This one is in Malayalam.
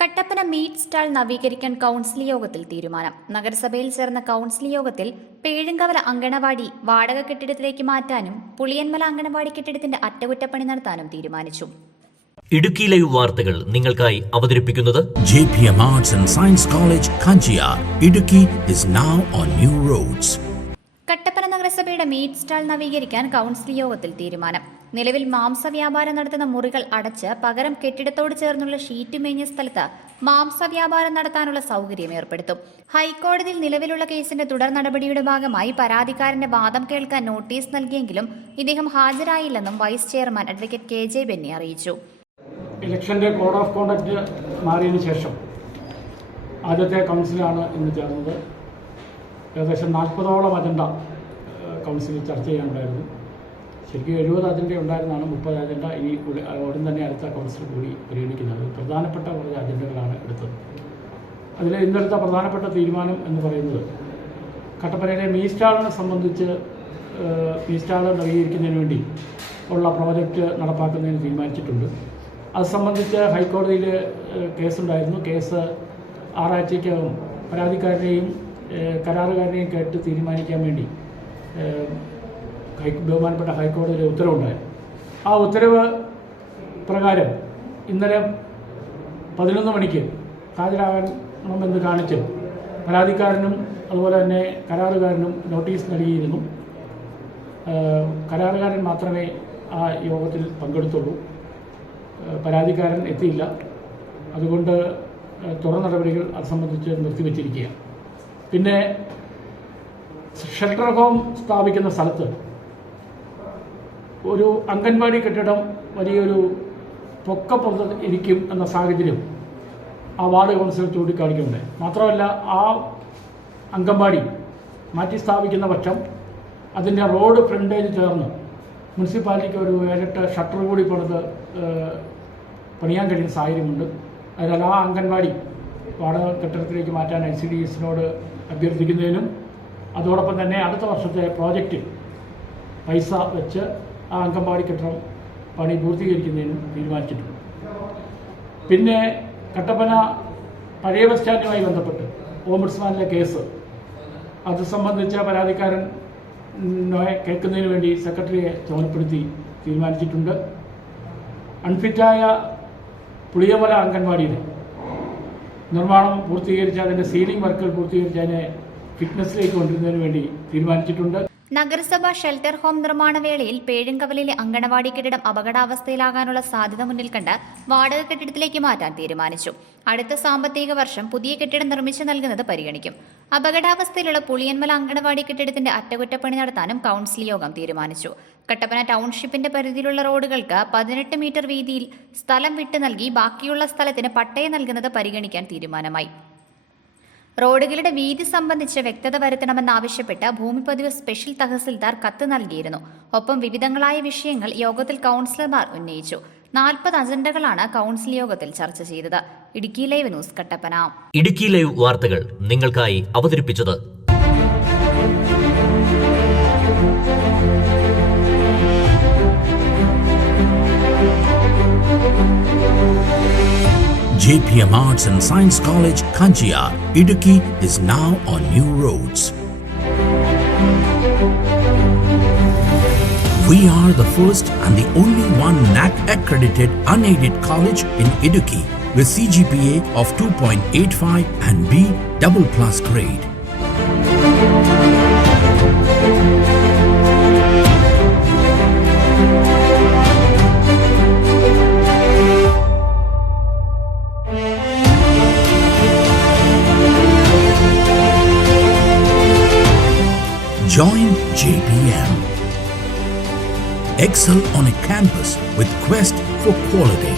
കട്ടപ്പന മീറ്റ് സ്റ്റാൾ നവീകരിക്കാൻ കൗൺസിൽ യോഗത്തിൽ തീരുമാനം. നഗരസഭയിൽ ചേർന്ന കൗൺസിൽ യോഗത്തിൽ പേഴുങ്കവല അങ്കണവാടി വാടക കെട്ടിടത്തിലേക്ക് മാറ്റാനും പുളിയന്മല അങ്കണവാടി കെട്ടിടത്തിന്റെ അറ്റകുറ്റപ്പണി നടത്താനും തീരുമാനിച്ചു. ഇടുക്കി ലൈവ് വാർത്തകൾ നിങ്ങൾക്കായി അവതരിപ്പിക്കുന്നത് JPM Arts and Science College, Kanchiyar. Idukki is now on new roads. Kattappana നഗരസഭയുടെ മീറ്റ് സ്റ്റാൾ നവീകരിക്കാൻ കൗൺസിൽ യോഗത്തിൽ തീരുമാനം. നിലവിൽ മാംസ വ്യാപാരം നടത്തുന്ന മുറികൾ അടച്ച് പകരം കെട്ടിടത്തോട് ചേർന്നുള്ള ഷീറ്റ് മേഞ്ഞ സ്ഥലത്ത് മാംസ വ്യാപാരം നടത്താനുള്ള സൗകര്യം ഏർപ്പെടുത്തും. ഹൈക്കോടതിയിൽ നിലവിലുള്ള കേസിന്റെ തുടർ നടപടിയുടെ ഭാഗമായി പരാതിക്കാരന്റെ വാദം കേൾക്കാൻ നോട്ടീസ് നൽകിയെങ്കിലും ഇദ്ദേഹം ഹാജരായില്ലെന്നും vice chairman advocate KJ Benny അറിയിച്ചു. ഇലക്ഷന്റെ കോഡ് ഓഫ് കോണ്ടക്ട് മാറിയതിനു ശേഷം ആദ്യത്തെ കൗൺസിലാണ് ഇന്ന് ചേർന്നത്. ഏകദേശം 40ഓളം അജണ്ട കൗൺസിലിൽ ചർച്ച ചെയ്യാനുണ്ടായിരുന്നു. ശരിക്കും 70 അജണ്ട ഉണ്ടായിരുന്നതാണ് 30 അജണ്ട ഇനി ഉടൻ തന്നെ അടുത്ത കൗൺസിൽ കൂടി പരിഗണിക്കുന്നത്. പ്രധാനപ്പെട്ട കുറച്ച് അജണ്ടകളാണ് എടുത്തത്. അതിൽ ഇന്നെടുത്ത പ്രധാനപ്പെട്ട തീരുമാനം എന്ന് പറയുന്നത് കട്ടപ്പനയിലെ മീറ്റ് സ്റ്റാളിനെ സംബന്ധിച്ച് മീറ്റ് സ്റ്റാൾ നവീകരിക്കുന്നതിന് വേണ്ടി ഉള്ള പ്രോജക്റ്റ് നടപ്പാക്കുന്നതിന് തീരുമാനിച്ചിട്ടുണ്ട്. അത് സംബന്ധിച്ച് ഹൈക്കോടതിയിൽ കേസുണ്ടായിരുന്നു. കേസ് 6 ആഴ്ചയ്ക്കകം പരാതിക്കാരനെയും കരാറുകാരനെയും കേട്ട് തീരുമാനിക്കാൻ വേണ്ടി ബഹുമാനപ്പെട്ട ഹൈക്കോടതിയിലെ ഉത്തരവുണ്ടായിരുന്നു. ആ ഉത്തരവ് പ്രകാരം ഇന്നലെ 11 മണിക്ക് ഹാജരാകണമെന്ന് കാണിച്ച് പരാതിക്കാരനും അതുപോലെ തന്നെ കരാറുകാരനും നോട്ടീസ് നൽകിയിരുന്നു. കരാറുകാരൻ മാത്രമേ ആ യോഗത്തിൽ പങ്കെടുത്തുള്ളൂ. പരാതിക്കാരൻ എത്തിയില്ല. അതുകൊണ്ട് തുടർ നടപടികൾ അത് സംബന്ധിച്ച് നിർത്തിവെച്ചിരിക്കുകയാണ്. പിന്നെ ഷെൽട്ടർ ഹോം സ്ഥാപിക്കുന്ന സ്ഥലത്ത് ഒരു അംഗൻവാടി കെട്ടിടം വലിയൊരു പൊക്കപ്പുറത്ത് ഇരിക്കും എന്ന സാഹചര്യം ആ വാർഡ് കൗൺസിൽ ചൂണ്ടിക്കാണിക്കുന്നുണ്ട്. മാത്രമല്ല, ആ അംഗൻവാടി മാറ്റി സ്ഥാപിക്കുന്ന പക്ഷം അതിൻ്റെ റോഡ് ഫ്രണ്ടേജ് ചേർന്ന് മുനിസിപ്പാലിറ്റിക്ക് ഒരു 7-8 ഷട്ടർ കൂടി പണിയാൻ കഴിയുന്ന സാഹചര്യമുണ്ട്. അതിനാൽ ആ അംഗൻവാടി വാടക കെട്ടിടത്തിലേക്ക് മാറ്റാൻ NCDS-നോട് അഭ്യർത്ഥിക്കുന്നതിനും അതോടൊപ്പം തന്നെ അടുത്ത വർഷത്തെ പ്രോജക്റ്റ് പൈസ വെച്ച് ആ അംഗൻവാടി കെട്ടിടം പണി പൂർത്തീകരിക്കുന്നതിനും തീരുമാനിച്ചിട്ടുണ്ട്. പിന്നെ കട്ടപ്പന പഴയ ബസ് സ്റ്റാൻഡുമായി ബന്ധപ്പെട്ട് ഓംബുഡ്സ്മാനിലെ കേസ് അത് സംബന്ധിച്ച പരാതിക്കാരൻ കേൾക്കുന്നതിന് വേണ്ടി സെക്രട്ടറിയെ ചുമതലപ്പെടുത്തി തീരുമാനിച്ചിട്ടുണ്ട്. അൺഫിറ്റായ പുളിയമല അംഗൻവാടിയുടെ നിർമ്മാണം പൂർത്തീകരിച്ച് അതിൻ്റെ സീലിംഗ് വർക്കുകൾ പൂർത്തീകരിച്ച് അതിനെ ഫിറ്റ്നസ്സിലേക്ക് കൊണ്ടുവരുന്നതിന് വേണ്ടി തീരുമാനിച്ചിട്ടുണ്ട്. നഗരസഭ ഷെൽട്ടർ ഹോം നിർമ്മാണ വേളയിൽ പേഴുങ്കവലിലെ അങ്കണവാടി കെട്ടിടം അപകടാവസ്ഥയിലാകാനുള്ള സാധ്യത മുന്നിൽ കണ്ട് വാടക കെട്ടിടത്തിലേക്ക് മാറ്റാൻ തീരുമാനിച്ചു. അടുത്ത സാമ്പത്തിക വർഷം പുതിയ കെട്ടിടം നിർമ്മിച്ചു നൽകുന്നത് പരിഗണിക്കും. അപകടാവസ്ഥയിലുള്ള പുളിയന്മല അങ്കണവാടി കെട്ടിടത്തിന്റെ അറ്റകുറ്റപ്പണി നടത്താനും കൗൺസിൽ യോഗം തീരുമാനിച്ചു. കട്ടപ്പന ടൗൺഷിപ്പിന്റെ പരിധിയിലുള്ള റോഡുകൾക്ക് 18 മീറ്റർ വീതിയിൽ സ്ഥലം വിട്ടു നൽകി ബാക്കിയുള്ള സ്ഥലത്തിന് പട്ടയം നൽകുന്നത് പരിഗണിക്കാൻ തീരുമാനമായി. റോഡുകളുടെ വീതി സംബന്ധിച്ച് വ്യക്തത വരുത്തണമെന്നാവശ്യപ്പെട്ട് ഭൂമിപതിവ് സ്പെഷ്യൽ തഹസിൽദാർ കത്ത് നൽകിയിരുന്നു. ഒപ്പം വിവിധങ്ങളായ വിഷയങ്ങൾ യോഗത്തിൽ കൗൺസിലർമാർ ഉന്നയിച്ചു. 40 അജണ്ടകളാണ് കൗൺസിൽ യോഗത്തിൽ ചർച്ച ചെയ്തത്. Idukki live news, Kattappana. Idukki live വാർത്തകൾ നിങ്ങൾക്കായി അവതരിപ്പിച്ചത് JPM Arts and Science College, Kanchiyar. Idukki is now on new roads. We are the first and the only one NAC accredited unaided college in Idukki with CGPA of 2.85 and B++ grade. Join JPM. Excel on a campus with quest for quality.